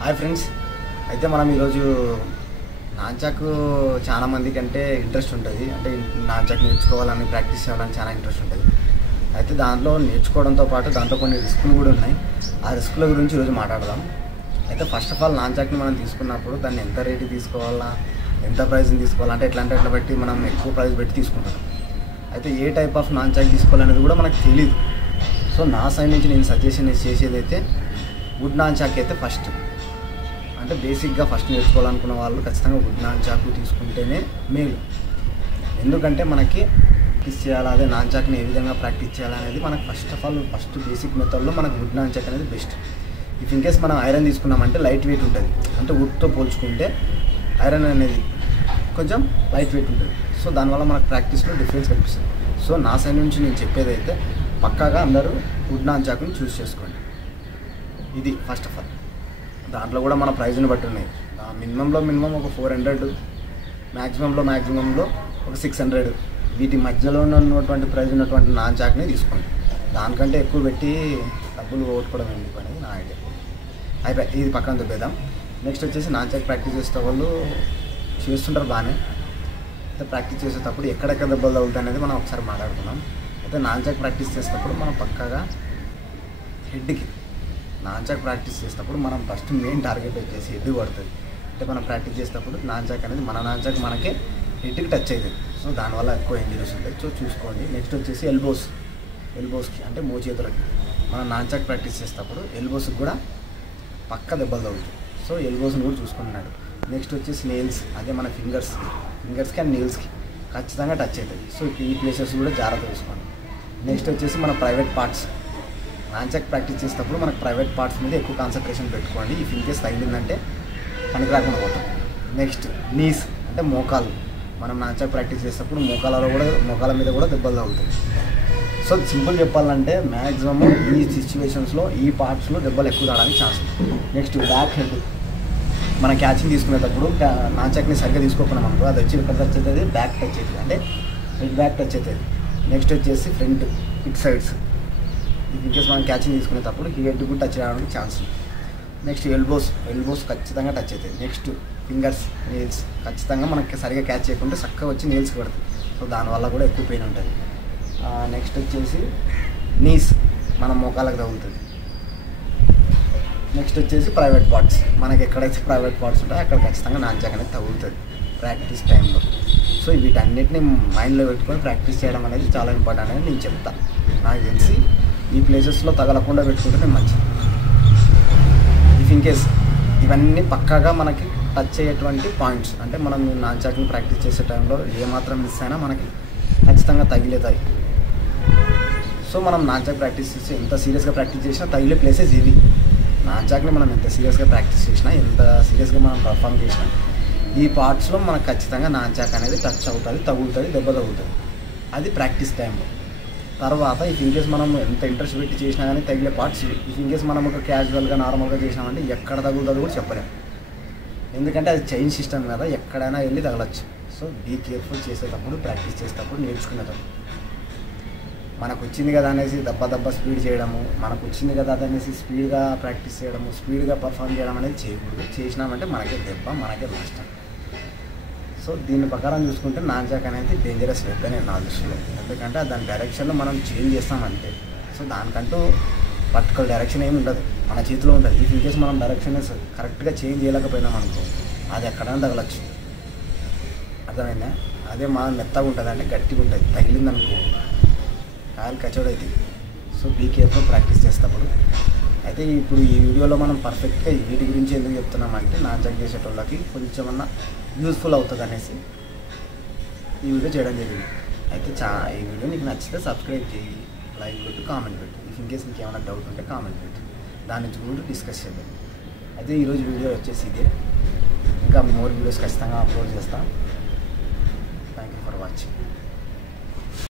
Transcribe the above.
Hi friends, అయితే మనం ఈరోజు నాంచాకు చాలా మందికి అంటే ఇంట్రెస్ట్ ఉంటుంది. అంటే నాంచాకు నేర్చుకోవాలని, ప్రాక్టీస్ చేయాలని చాలా ఇంట్రెస్ట్ ఉంటుంది. అయితే దాంట్లో నేర్చుకోవడంతో పాటు దాంట్లో కొన్ని రిస్కులు కూడా ఉన్నాయి. ఆ రిస్కుల గురించి ఈరోజు మాట్లాడదాం. అయితే ఫస్ట్ ఆఫ్ ఆల్ నాంచాక్ని మనం తీసుకున్నప్పుడు దాన్ని ఎంత రేటు తీసుకోవాలా, ఎంత ప్రైస్ని తీసుకోవాలంటే ఎట్లా బట్టి మనం ఎక్కువ ప్రైస్ పెట్టి తీసుకుంటాం. అయితే ఏ టైప్ ఆఫ్ నాంచాక్ తీసుకోవాలనేది కూడా మనకు తెలియదు. సో నా సైడ్ నుంచి నేను సజెషన్ చేసేది అయితే వుడ్ నాంచాక్ అయితే ఫస్ట్, అంటే బేసిక్గా ఫస్ట్ నేర్చుకోవాలనుకున్న వాళ్ళు ఖచ్చితంగా వుడ్ నాంచాకు తీసుకుంటేనే మేలు. ఎందుకంటే మనకి ప్రాక్టీస్ చేయాలి, అదే నాంచాక్ని ఏ విధంగా ప్రాక్టీస్ చేయాలనేది మనకు ఫస్ట్ బేసిక్ మెథడ్లో మనకు వుడ్ నాంచాక్ అనేది బెస్ట్. ఇఫ్ ఇన్ కేస్ మనం ఐరన్ తీసుకున్నామంటే లైట్ వెయిట్ ఉంటుంది. అంటే వుడ్తో పోల్చుకుంటే ఐరన్ అనేది కొంచెం లైట్ వెయిట్ ఉంటుంది. సో దానివల్ల మనకు ప్రాక్టీస్లో డిఫరెన్స్ కనిపిస్తుంది. సో నా సైడ్ నుంచి నేను చెప్పేది అయితే పక్కాగా అందరూ వుడ్ నాంచాకుని చూస్ చేసుకోండి. ఇది ఫస్ట్ ఆఫ్ ఆల్. దాంట్లో కూడా మన ప్రైజ్ని బట్టి ఉన్నాయి. మినిమం ఒక 400, మ్యాక్సిమంలో ఒక 600. వీటి మధ్యలో ఉన్నటువంటి ప్రైజ్ ఉన్నటువంటి నాంచాక్ని తీసుకోండి. దానికంటే ఎక్కువ పెట్టి డబ్బులు ఓట్టుకోవడం ఎందుకు అనేది నా ఐడియా. అయిపోయి ఇది పక్కన దుబ్బేద్దాం. నెక్స్ట్ వచ్చేసి నాంచాక్ ప్రాక్టీస్ చేసే వాళ్ళు చేస్తుంటారు బాగానే. అయితే ప్రాక్టీస్ చేసేటప్పుడు ఎక్కడెక్కడ దెబ్బలు తగులుతాయి అనేది మనం ఒకసారి మాట్లాడుకున్నాం. అయితే నాంచాక్ ప్రాక్టీస్ చేసేటప్పుడు మనం పక్కాగా హెడ్కి నాంచాక్ ప్రాక్టీస్ చేసేటప్పుడు మనం ఫస్ట్ మెయిన్ టార్గెట్ వచ్చేసి హెడ్ పడుతుంది. అంటే మనం ప్రాక్టీస్ చేసేటప్పుడు నాంచాక్ అనేది మన నాంచాక్ మనకే హెడ్కి టచ్ అవుతుంది. సో దానివల్ల ఎక్కువ ఇంజరీస్ ఉంటాయి. సో చూసుకోండి. నెక్స్ట్ వచ్చేసి ఎల్బోస్కి అంటే మోచేతులకి మనం నాంచాక్ ప్రాక్టీస్ చేసేటప్పుడు ఎల్బోస్కి కూడా పక్క దెబ్బలు తగులుతాయి. సో ఎల్బోస్ని కూడా చూసుకుంటున్నాడు. నెక్స్ట్ వచ్చేసి నెయిల్స్, అదే మన ఫింగర్స్కి అండ్ నెయిల్స్కి ఖచ్చితంగా టచ్ అవుతుంది. సో ఈ ప్లేసెస్ కూడా జాగ్రత్త చూసుకోండి. నెక్స్ట్ వచ్చేసి మన ప్రైవేట్ పార్ట్స్, నాంచాక్ ప్రాక్టీస్ చేసేటప్పుడు మనకు ప్రైవేట్ పార్ట్స్ మీద ఎక్కువ కాన్సన్ట్రేషన్ పెట్టుకోండి. ఇఫ్ ఇన్ కేస్ తగిలిందంటే పనికి రాకుండా పోతాం. నెక్స్ట్ నీస్ అంటే మోకాలు, మనం నాంచాక్ ప్రాక్టీస్ చేసేటప్పుడు మోకాల మీద కూడా దెబ్బలు తగులుతాయి. సో సింపుల్ చెప్పాలంటే మ్యాక్సిమమ్ ఈ సిచ్యువేషన్స్లో ఈ పార్ట్స్లో దెబ్బలు ఎక్కువ రావడానికి ఛాన్స్. నెక్స్ట్ బ్యాక్ హెడ్, మన క్యాచింగ్ తీసుకునేటప్పుడు నాంచాక్ని సరిగ్గా తీసుకోకున్నాం అనుకో, అది వచ్చి ఇక్కడ టచ్ అవుతుంది, బ్యాక్ టచ్ అవుతుంది, అంటే హెడ్ బ్యాక్ టచ్ అవుతుంది. నెక్స్ట్ వచ్చేసి ఫ్రంట్ ఇట్ సైడ్స్, ఇన్కేస్ మనం క్యాచింగ్ తీసుకునేటప్పుడు ఈ హెడ్ కూడా టచ్ అవ్వడానికి ఛాన్స్. నెక్స్ట్ ఎల్బోస్ ఖచ్చితంగా టచ్ అవుతాయి. నెక్స్ట్ ఫింగర్స్, నెయిల్స్ ఖచ్చితంగా మనకి సరిగా క్యాచ్ చేయకుండా చక్కగా వచ్చి నెయిల్స్కి పడుతుంది. సో దానివల్ల కూడా ఎక్కువ పెయిన్ ఉంటుంది. నెక్స్ట్ వచ్చేసి నీస్, మన మోకాలకు తగులుతుంది. నెక్స్ట్ వచ్చేసి ప్రైవేట్ పార్ట్స్, మనకి ఎక్కడైతే ప్రైవేట్ పార్ట్స్ ఉంటాయో అక్కడ ఖచ్చితంగా నాంచాక్ అనేది తగులుతుంది ప్రాక్టీస్ టైంలో. సో వీటన్నిటిని మైండ్లో పెట్టుకొని ప్రాక్టీస్ చేయడం అనేది చాలా ఇంపార్టెంట్ అని నేను చెప్తాను. నాకు తెలిసి ఈ ప్లేసెస్లో తగలకుండా పెట్టుకుంటే మంచిది. ఇఫ్ ఇన్ కేస్ ఇవన్నీ పక్కాగా మనకి టచ్ అయ్యేటువంటి పాయింట్స్, అంటే మనం నాంచాక్ని ప్రాక్టీస్ చేసే టైంలో ఏమాత్రం మిస్ అయినా మనకి ఖచ్చితంగా తగిలేతాయి. సో మనం నాంచాక్ ప్రాక్టీస్ చేసి ఎంత సీరియస్గా ప్రాక్టీస్ చేసినా తగిలే ప్లేసెస్ ఇవి. నాంచాక్ని మనం ఎంత సీరియస్గా ప్రాక్టీస్ చేసినా, ఎంత సీరియస్గా మనం పర్ఫామ్ చేసినా ఈ పార్ట్స్లో మనకు ఖచ్చితంగా నాంచాక్ అనేది టచ్ అవుతుంది, తగులుతుంది, దెబ్బ తగులుతుంది. అది ప్రాక్టీస్ టైంలో. తర్వాత ఇఫ్ ఇన్ కేస్ మనం ఎంత ఇంట్రెస్ట్ పెట్టి చేసినా కానీ తగిలే పార్ట్స్ ఇవి. ఇఫ్ ఇన్ కేస్ మనం ఒక క్యాజువల్గా నార్మల్గా చేసినామంటే ఎక్కడ తగులుతుందో కూడా చెప్పలేము. ఎందుకంటే అది చైన్ సిస్టమ్ కదా, ఎక్కడైనా వెళ్ళి తగలచ్చు. సో బీ కేర్ఫుల్ చేసేటప్పుడు, ప్రాక్టీస్ చేసేటప్పుడు, నేర్చుకునేటప్పుడు. మనకు వచ్చింది కదా అనేసి దెబ్బ స్పీడ్ చేయడము, మనకు వచ్చింది కదా అనేసి స్పీడ్గా ప్రాక్టీస్ చేయడము, స్పీడ్గా పర్ఫామ్ చేయడం అనేది చేయకూడదు. చేసినామంటే మనకే దెబ్బ, మనకే నష్టం. సో దీని ప్రకారం చూసుకుంటే నాంచాక్ అనేది డేంజరస్ వెపన్ నా దృష్టిలో. ఎందుకంటే దాని డైరెక్షన్లో మనం చేంజ్ చేస్తామంటే, సో దానికంటూ పర్టికులర్ డైరెక్షన్ ఏమి ఉండదు, మన చేతిలో ఉంటుంది. ఇఫ్ ఇన్ కేస్ మనం డైరెక్షన్ కరెక్ట్గా చేంజ్ చేయలేకపోయినాం అనుకో, అది ఎక్కడైనా తగలచ్చు. అర్థమైందా? అదే మన మెత్తగా ఉంటుంది, అంటే గట్టిగా ఉంటుంది, తగిలిందనుకో కాయలు కచోడ్ అవుతుంది. సో బీ కేర్ఫుల్ ప్రాక్టీస్ చేసేటప్పుడు. అయితే ఇప్పుడు ఈ వీడియోలో మనం పర్ఫెక్ట్గా వీటి గురించి ఎందుకు చెప్తున్నామంటే నాంచాక్ చేసేటోళ్ళకి కొంచెమన్నా యూస్ఫుల్ అవుతుంది అనేసి ఈ వీడియో చేయడం జరిగింది. అయితే ఈ వీడియో నీకు నచ్చితే సబ్స్క్రైబ్ చేయి, లైక్ కొట్టు, కామెంట్ పెట్టు. ఇఫ్ ఇన్ కేస్ నీకు ఏమైనా డౌట్ ఉంటే కామెంట్ పెట్టు, దాని నుంచి కూడా డిస్కస్ చేద్దాం. అయితే ఈరోజు వీడియో వచ్చేసి ఇదే. ఇంకా మోర్ వీడియోస్ ఖచ్చితంగా అప్లోడ్ చేస్తాను. Thank you for watching.